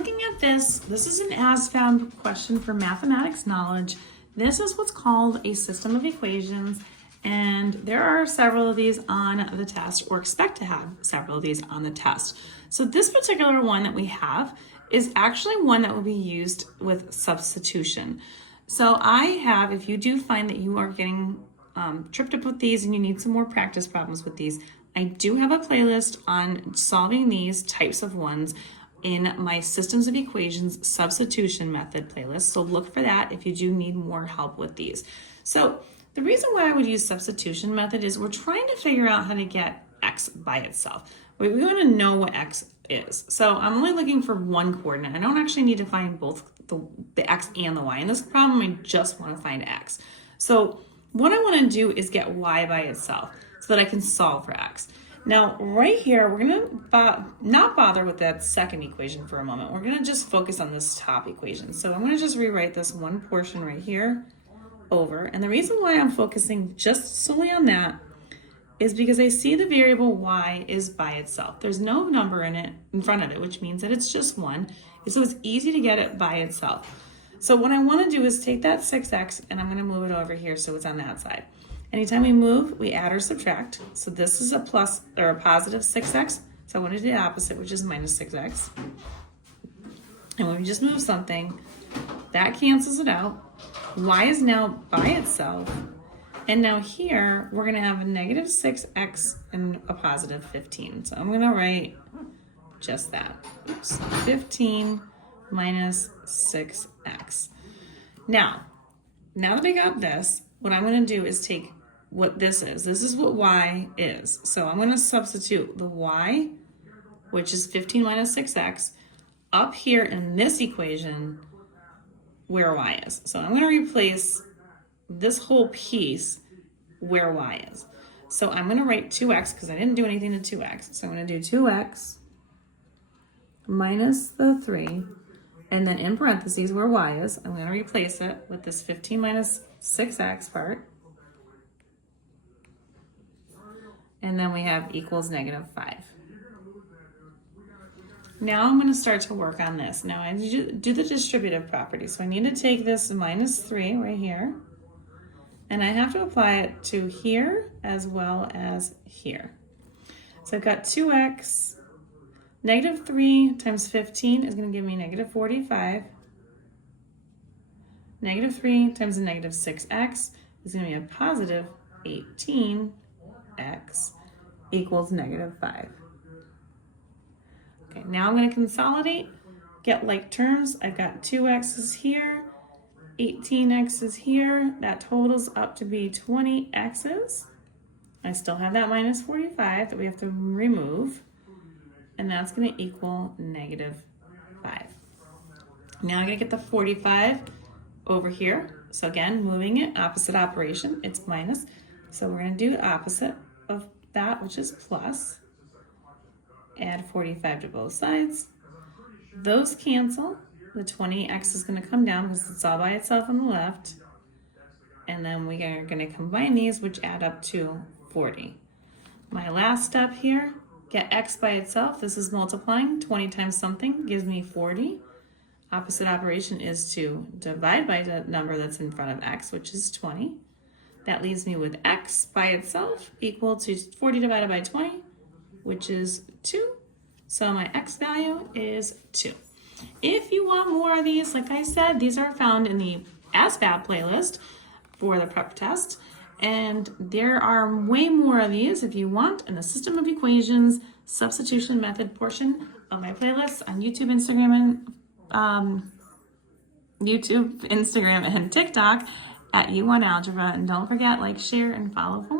looking at this is an ASVAB question for mathematics knowledge. This is what's called a system of equations, and there are several of these on the test, or expect to have several of these on the test. So this particular one that we have is actually one that will be used with substitution. So I have, if you do find that you are getting tripped up with these and you need some more practice problems with these, I do have a playlist on solving these types of ones in my systems of equations substitution method playlist. So look for that if you do need more help with these. So the reason why I would use substitution method is we're trying to figure out how to get x by itself. We want to know what x is. So I'm only looking for one coordinate. I don't actually need to find both the x and the y. In this problem, I just want to find x. So what I want to do is get y by itself so that I can solve for x. Now, right here, we're going to not bother with that second equation for a moment. We're going to just focus on this top equation. So I'm going to just rewrite this one portion right here over. And the reason why I'm focusing just solely on that is because I see the variable y is by itself. There's no number in front of it, which means that it's just 1. So it's easy to get it by itself. So what I want to do is take that 6x and I'm going to move it over here so it's on that side. Anytime we move, we add or subtract. So this is a plus or a positive 6x. So I want to do the opposite, which is minus 6x. And when we just move something, that cancels it out. Y is now by itself. And now here, we're going to have a negative 6x and a positive 15. So I'm going to write just that. Oops. 15 minus 6x. Now that I got this, what I'm going to do is take what this is. This is what y is. So I'm going to substitute the y, which is 15 minus 6x, up here in this equation where y is. So I'm going to replace this whole piece where y is. So I'm going to write 2x because I didn't do anything to 2x. So I'm going to do 2x minus the 3, and then in parentheses where y is, I'm going to replace it with this 15 minus 6x part. And then we have equals negative 5. Now I'm going to start to work on this. Now I need to do the distributive property. So I need to take this minus 3 right here, and I have to apply it to here as well as here. So I've got 2x, negative 3 times 15 is going to give me negative 45. Negative 3 times a negative 6x is going to be a positive 18x equals negative 5. Okay, now I'm going to consolidate, get like terms. I've got 2x's here, 18x's here. That totals up to be 20x's. I still have that minus 45 that we have to remove, and that's going to equal negative 5. Now I'm going to get the 45 over here. So again, moving it, opposite operation, it's minus. So we're going to do the opposite of that, which is plus. Add 45 to both sides. Those cancel. The 20x is going to come down because it's all by itself on the left. And then we are going to combine these, which add up to 40. My last step here, get x by itself. This is multiplying. 20 times something gives me 40. Opposite operation is to divide by the number that's in front of x, which is 20. That leaves me with x by itself equal to 40 divided by 20, which is 2. So my x value is 2. If you want more of these, like I said, these are found in the ASVAB playlist for the prep test. And there are way more of these if you want in the system of equations substitution method portion of my playlist on YouTube, Instagram, and TikTok at YouWantAlgebra. And don't forget, like, share, and follow for more.